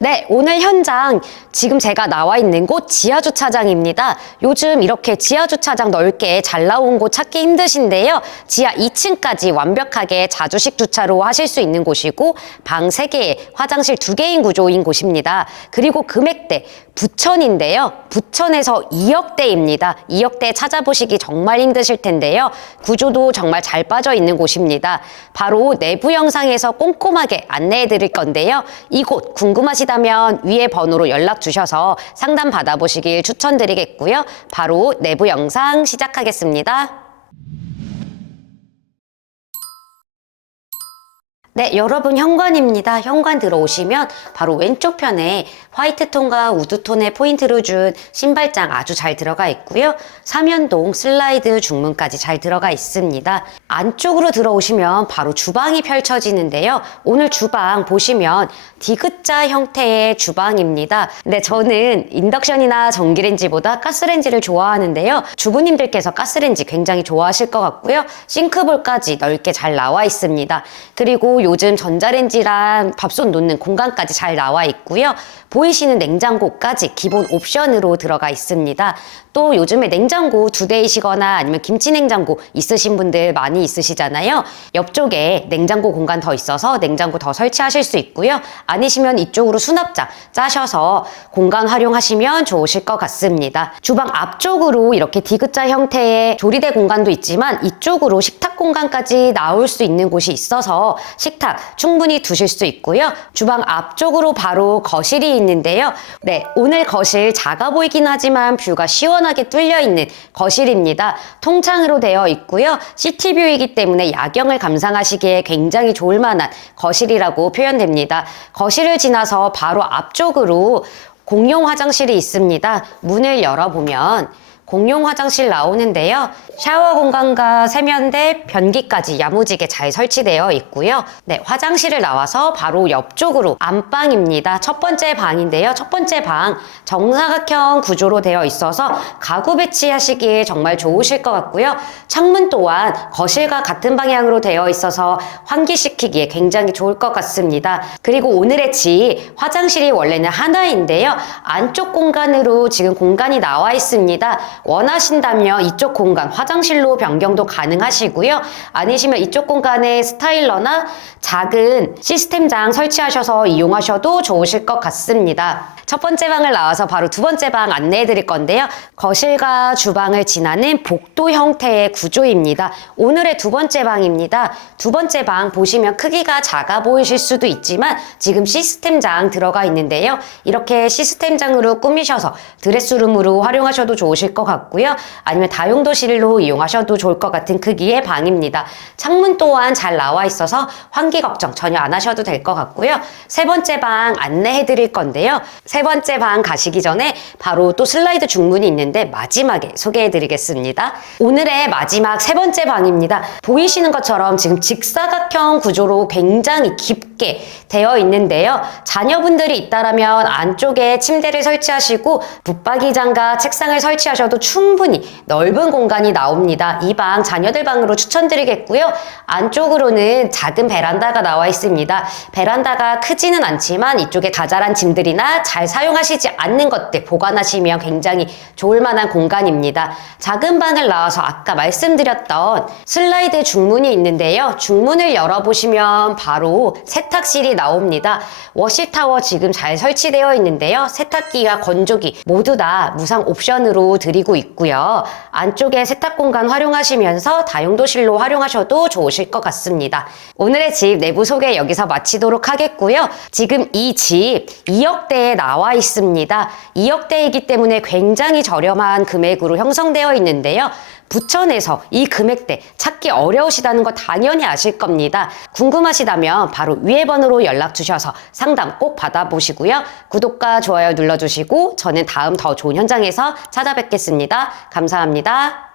네, 오늘 현장 지금 제가 나와 있는 곳 지하 주차장입니다. 요즘 이렇게 지하 주차장 넓게 잘 나온 곳 찾기 힘드신데요. 지하 2층까지 완벽하게 자주식 주차로 하실 수 있는 곳이고 방 3개, 화장실 2개인 구조인 곳입니다. 그리고 금액대 부천인데요. 부천에서 2억대입니다. 2억대 찾아보시기 정말 힘드실 텐데요. 구조도 정말 잘 빠져 있는 곳입니다. 바로 내부 영상에서 꼼꼼하게 안내해 드릴 건데요. 이곳 궁금하시 다면 위에 번호로 연락 주셔서 상담 받아보시길 추천드리겠고요. 바로 내부 영상 시작하겠습니다. 네, 여러분 현관입니다. 현관 들어오시면 바로 왼쪽 편에 화이트 톤과 우드 톤의 포인트를 준 신발장 아주 잘 들어가 있고요. 삼연동 슬라이드 중문까지 잘 들어가 있습니다. 안쪽으로 들어오시면 바로 주방이 펼쳐지는데요. 오늘 주방 보시면 디귿자 형태의 주방입니다. 네, 저는 인덕션이나 전기레인지보다 가스레인지를 좋아하는데요. 주부님들께서 가스레인지 굉장히 좋아하실 것 같고요. 싱크볼까지 넓게 잘 나와 있습니다. 그리고 요즘 전자레인지랑 밥솥 놓는 공간까지 잘 나와 있고요. 보이시는 냉장고까지 기본 옵션으로 들어가 있습니다. 또 요즘에 냉장고 두 대이시거나 아니면 김치 냉장고 있으신 분들 많이 있으시잖아요. 옆쪽에 냉장고 공간 더 있어서 냉장고 더 설치하실 수 있고요. 아니시면 이쪽으로 수납장 짜셔서 공간 활용하시면 좋으실 것 같습니다. 주방 앞쪽으로 이렇게 디귿자 형태의 조리대 공간도 있지만 이쪽으로 식탁 공간까지 나올 수 있는 곳이 있어서 식탁 충분히 두실 수 있고요. 주방 앞쪽으로 바로 거실이 있는데요. 네, 오늘 거실 작아 보이긴 하지만 뷰가 시원하게 뚫려 있는 거실입니다. 통창으로 되어 있고요. 시티뷰이기 때문에 야경을 감상하시기에 굉장히 좋을 만한 거실이라고 표현됩니다. 거실을 지나서 바로 앞쪽으로 공용 화장실이 있습니다. 문을 열어보면 공용 화장실 나오는데요. 샤워 공간과 세면대, 변기까지 야무지게 잘 설치되어 있고요. 네, 화장실을 나와서 바로 옆쪽으로 안방입니다. 첫 번째 방인데요. 첫 번째 방 정사각형 구조로 되어 있어서 가구 배치하시기에 정말 좋으실 것 같고요. 창문 또한 거실과 같은 방향으로 되어 있어서 환기시키기에 굉장히 좋을 것 같습니다. 그리고 오늘의 집 화장실이 원래는 하나인데요. 안쪽 공간으로 지금 공간이 나와 있습니다. 원하신다면 이쪽 공간 화장실로 변경도 가능하시고요. 아니시면 이쪽 공간에 스타일러나 작은 시스템장 설치하셔서 이용하셔도 좋으실 것 같습니다. 첫 번째 방을 나와서 바로 두 번째 방 안내해 드릴 건데요. 거실과 주방을 지나는 복도 형태의 구조입니다. 오늘의 두 번째 방입니다. 두 번째 방 보시면 크기가 작아 보이실 수도 있지만 지금 시스템장 들어가 있는데요. 이렇게 시스템장으로 꾸미셔서 드레스룸으로 활용하셔도 좋으실 것 같고요. 아니면 다용도실로 이용하셔도 좋을 것 같은 크기의 방입니다. 창문 또한 잘 나와 있어서 환기 걱정 전혀 안 하셔도 될 것 같고요. 세 번째 방 안내해 드릴 건데요. 세 번째 방 가시기 전에 바로 또 슬라이드 중문이 있는데 마지막에 소개해 드리겠습니다. 오늘의 마지막 세 번째 방입니다. 보이시는 것처럼 지금 직사각형 구조로 굉장히 깊게 되어 있는데요. 자녀분들이 있다라면 안쪽에 침대를 설치하시고 붙박이장과 책상을 설치하셔도 충분히 넓은 공간이 나옵니다. 이 방 자녀들 방으로 추천드리겠고요. 안쪽으로는 작은 베란다가 나와 있습니다. 베란다가 크지는 않지만 이쪽에 자잘한 짐들이나 잘 사용하시지 않는 것들 보관하시면 굉장히 좋을 만한 공간입니다. 작은 방을 나와서 아까 말씀드렸던 슬라이드 중문이 있는데요. 중문을 열어보시면 바로 세탁실이 나옵니다. 워시타워 지금 잘 설치되어 있는데요. 세탁기와 건조기 모두 다 무상 옵션으로 드리 고 있고요. 안쪽에 세탁 공간 활용하시면서 다용도실로 활용하셔도 좋으실 것 같습니다. 오늘의 집 내부 소개 여기서 마치도록 하겠고요. 지금 이 집 2억대에 나와 있습니다. 2억대이기 때문에 굉장히 저렴한 금액으로 형성되어 있는데요. 부천에서 이 금액대 찾기 어려우시다는 거 당연히 아실 겁니다. 궁금하시다면 바로 위에 번호로 연락 주셔서 상담 꼭 받아보시고요. 구독과 좋아요 눌러주시고 저는 다음 더 좋은 현장에서 찾아뵙겠습니다. 감사합니다.